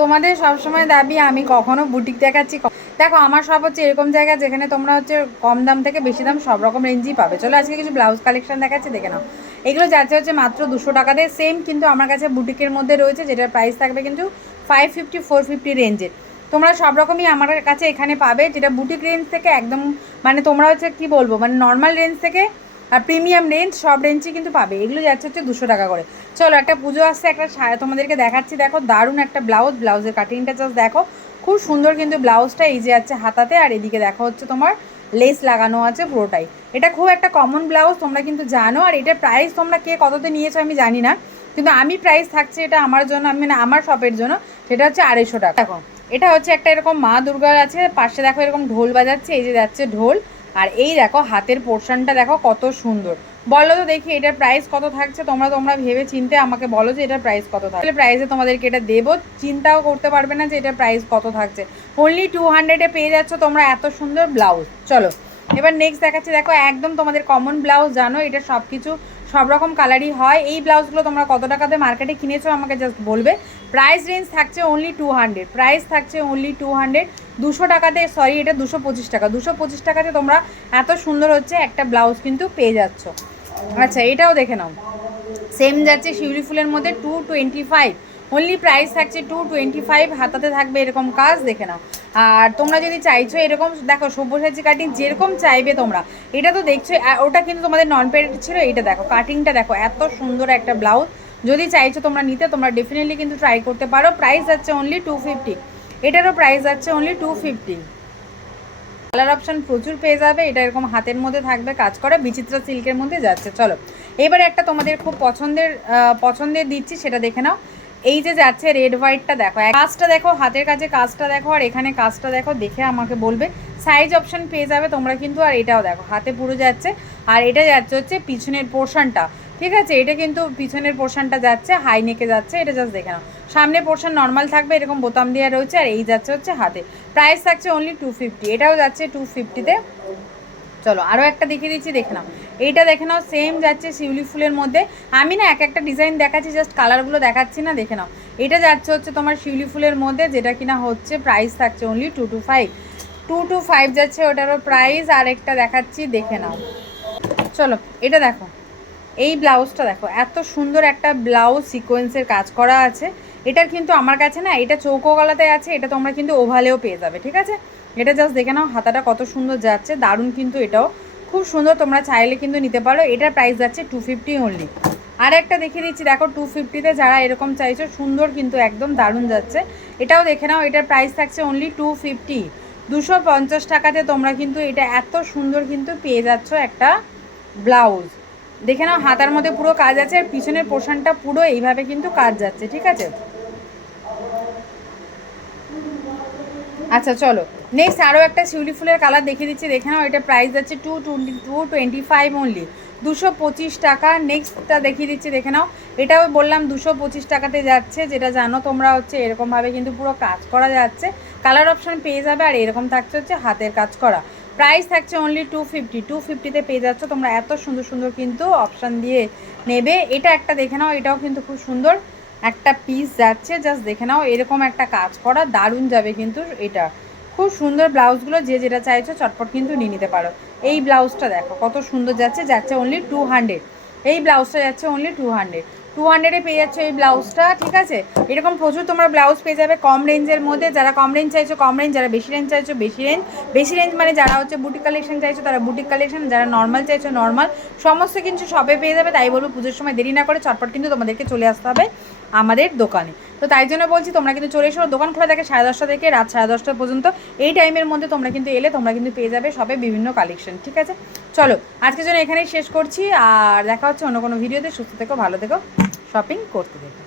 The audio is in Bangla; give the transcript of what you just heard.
তোমাদের সবসময় দাবি, আমি কখনো বুটিক দেখাচ্ছি দেখো, আমার সব হচ্ছে এরকম জায়গা যেখানে তোমরা হচ্ছে কম দাম থেকে বেশি দাম সব রকম রেঞ্জই পাবে। চলো, আজকে কিছু ব্লাউজ কালেকশন দেখাচ্ছি, দেখে নাও। এগুলো যাচ্ছে হচ্ছে মাত্র দুশো টাকাতে সেম কিন্তু আমার কাছে বুটিকের মধ্যে রয়েছে, যেটার প্রাইস থাকবে কিন্তু ফাইভ ফিফটি ফোর ফিফটি রেঞ্জের তোমরা সব রকমই আমার কাছে এখানে পাবে, যেটা বুটিক রেঞ্জ থেকে একদম মানে তোমরা হচ্ছে কি বলব মানে নর্মাল রেঞ্জ থেকে আর প্রিমিয়াম রেঞ্জ সব রেঞ্জই কিন্তু পাবে। এগুলো যাচ্ছে হচ্ছে দুশো টাকা করে। চলো, একটা পুজো আসছে, একটা তোমাদেরকে দেখাচ্ছি। দেখো, দারুণ একটা ব্লাউজ ব্লাউজের কাটিংটা জাস্ট দেখো। খুব সুন্দর কিন্তু ব্লাউজটা এই যে যাচ্ছে হাতাতে। আর এদিকে দেখা হচ্ছে তোমার লেস লাগানো আছে পুরোটাই। এটা খুব একটা কমন ব্লাউজ তোমরা কিন্তু জানো। আর এটার প্রাইস তোমরা কে কততে নিয়েছো আমি জানি না। কিন্তু আমি প্রাইস থাকছে এটা আমার জন্য, আমি মানে আমার শপের জন্য। সেটা হচ্ছে আড়াইশো টাকা। দেখো, এটা হচ্ছে একটা এরকম মা দুর্গার আছে। পাশে দেখো এরকম ঢোল বাজাচ্ছে, এই যে যাচ্ছে ঢোল। আর এই দেখো, হাতের পোর্শনটা দেখো কত সুন্দর। বলো তো দেখি এটার প্রাইস কত থাকছে? তোমরা তোমরা ভেবে চিনতে আমাকে বলো যে এটার প্রাইস কত থাকছে। প্রাইসে তোমাদেরকে এটা দেবো, চিন্তাও করতে পারবে না যে এটার প্রাইস কত থাকছে। অনলি টু হান্ড্রেডে পেয়ে যাচ্ছ তোমরা এত সুন্দর ব্লাউজ চলো, এবার নেক্সট দেখাচ্ছি। দেখো, একদম তোমাদের কমন ব্লাউজ জানো? এটা সব কিছু সব রকম কালারই হয়। এই ব্লাউজগুলো তোমরা কত টাকাতে মার্কেটে কিনেছো আমাকে জাস্ট বলবে। প্রাইস রেঞ্জ থাকছে অনলি টু হান্ড্রেড প্রাইস থাকছে অনলি টু হান্ড্রেড দুশো টাকাতে সরি এটা দুশো পঁচিশ টাকা। দুশো পঁচিশ টাকাতে তোমরা এত সুন্দর হচ্ছে একটা ব্লাউজ কিন্তু পেয়ে যাচ্ছ। আচ্ছা এটাও দেখে নাও। সেম যাচ্ছে শিউলি ফুলের মধ্যে two twenty five only price থাকছে টু টোয়েন্টি ফাইভ হাতাতে থাকবে এরকম কাজ, দেখে নাও। আর তোমরা যদি চাইছো এরকম, দেখো, সব্যসাচী কাটিং যেরকম চাইবে তোমরা, এটা তো দেখছ ওটা কিন্তু তোমাদের নন পেড ছিল এটা দেখো কাটিংটা দেখো, এত সুন্দর একটা ব্লাউজ যদি চাইছো তোমরা নিতে, তোমরা ডেফিনেটলি কিন্তু ট্রাই করতে পারো। প্রাইস যাচ্ছে অনলি টু ফিফটি এটারও প্রাইস যাচ্ছে only two fifty colour option প্রচুর পেয়ে যাবে, এটা এরকম হাতের মধ্যে থাকবে, কাজ করা, বিচিত্রা সিল্কের মধ্যে যাচ্ছে। চলো, এবারে একটা তোমাদের খুব পছন্দের পছন্দের দিচ্ছি, সেটা দেখে নাও। এই যে যাচ্ছে রেড হোয়াইটটা দেখো কাজটা দেখো, হাতের কাছে কাজটা দেখো, আর এখানে কাজটা দেখো, দেখে আমাকে বলবে সাইজ অপশন পেয়ে যাবে, তোমরা কিন্তু আর এটাও দেখো, হাতে পুরো যাচ্ছে, আর এটা যাচ্ছে হচ্ছে পিছনের পোর্শনটা ঠিক আছে? এটা কিন্তু পিছনের পোর্শনটা যাচ্ছে হাই নেকে যাচ্ছে, এটা জাস্ট দেখে নাও। সামনে পোর্শন নর্মাল থাকবে, এরকম বোতাম দেওয়া রয়েছে, আর এই যাচ্ছে হচ্ছে হাতে। প্রাইস থাকছে অনলি টু ফিফটি এটাও যাচ্ছে টু ফিফটিতে চলো আরও একটা দেখিয়ে দিচ্ছি, দেখে নাও। এইটা দেখে নাও সেম যাচ্ছে শিউলি ফুলের মধ্যে। আমি না এক একটা ডিজাইন দেখাচ্ছি জাস্ট কালারগুলো দেখাচ্ছি না, দেখে নাও। এটা যাচ্ছে হচ্ছে তোমার শিউলি ফুলের মধ্যে, যেটা কিনা হচ্ছে প্রাইস থাকছে only two two five two two five যাচ্ছে ওটারও প্রাইস আর একটা দেখাচ্ছি, দেখে নাও। চলো, এটা দেখো। এই ব্লাউজটা দেখো, এত সুন্দর একটা ব্লাউজ সিকোয়েন্সের কাজ করা আছে। এটার কিন্তু আমার কাছে না, এটা চৌকো গলাতে আছে, এটা তোমরা কিন্তু ওভালেও পেয়ে যাবে, ঠিক আছে? এটা জাস্ট দেখে নাও, হাতাটা কত সুন্দর যাচ্ছে, দারুণ কিন্তু এটাও। খুব সুন্দর, তোমরা চাইলে কিন্তু নিতে পারো। এটার প্রাইস যাচ্ছে টু ফিফটি অনলি আর একটা দেখে দিচ্ছি দেখো টু ফিফটিতে যারা এরকম চাইছো, সুন্দর কিন্তু একদম দারুণ যাচ্ছে। এটাও দেখে নাও, এটার প্রাইস থাকছে অনলি টু ফিফটি দুশো পঞ্চাশ টাকাতে তোমরা কিন্তু এটা এত সুন্দর কিন্তু পেয়ে যাচ্ছ একটা ব্লাউজ। দেখে নাও, হাতার মধ্যে পুরো কাজ আছে, আর পিছনের পোর্শনটা পুরো এইভাবে কিন্তু কাজ যাচ্ছে, ঠিক আছে? আচ্ছা চলো। নেক্সট আরও একটা শিউলি ফুলের কালার দেখিয়ে দিচ্ছি। দেখে নাও, এটা প্রাইস যাচ্ছে two twenty two twenty five only দুশো পঁচিশ টাকা। নেক্সটটা দেখিয়ে দিচ্ছি, দেখে নাও। এটাও বললাম দুশো পঁচিশ টাকাতে যাচ্ছে। যেটা জানো, তোমরা হচ্ছে এরকমভাবে কিন্তু পুরো কাজ করা যাচ্ছে। কালার অপশান পেয়ে যাবে আর এরকম থাকছে হচ্ছে হাতের কাজ করা। প্রাইস থাকছে অনলি টু ফিফটি টু ফিফটিতে পেয়ে যাচ্ছ, তোমরা এত সুন্দর সুন্দর কিন্তু অপশান দিয়ে নেবে। এটা একটা দেখে নাও, এটাও কিন্তু খুব সুন্দর। একটা পিস যাচ্ছে জাস্ট দেখে নাও, এরকম একটা কাজ করা, দারুণ যাবে কিন্তু এটা। খুব সুন্দর ব্লাউজগুলো, যে যেটা চাইছো চটপট কিন্তু নিয়ে নিতে পারো। এই ব্লাউজটা দেখো, কত সুন্দর যাচ্ছে যাচ্ছে অনলি টু হান্ড্রেড এই ব্লাউজটা যাচ্ছে অনলি টু হান্ড্রেড টু হান্ড্রেডে পেয়ে যাচ্ছ এই ব্লাউজটা, ঠিক আছে? এরকম প্রচুর তোমরা ব্লাউজ পেয়ে যাবে কম রেঞ্জের মধ্যে। যারা কম রেঞ্জ চাইছো, কম রেঞ্জ যারা বেশি রেঞ্জ চাইছো, বেশি রেঞ্জ বেশি রেঞ্জ মানে যারা হচ্ছে বুটিক কালেকশন চাইছো, তারা বুটিক কালেকশন যারা নর্মাল চাইছো নর্মাল সমস্ত কিছু সবে পেয়ে যাবে, তাই বলব, পুজোর সময় দেরি না করে চটপট কিন্তু তোমাদেরকে চলে আসতে হবে। আমাদের দোকানে। তো তাই জন্য বলছি, তোমরা কিন্তু চলে এসো, দোকান খোলা থাকে সাড়ে দশটা থেকে রাত সাড়ে দশটা পর্যন্ত। এই টাইমের মধ্যে তোমরা কিন্তু এলে, তোমরা কিন্তু পেয়ে যাবে সবে বিভিন্ন কালেকশন ঠিক আছে? চলো আজকের জন্য এখানেই শেষ করছি, আর দেখা হচ্ছে অন্য কোনো ভিডিওতে সুস্থ থেকো, ভালো থেকো শপিং করতে থেকো।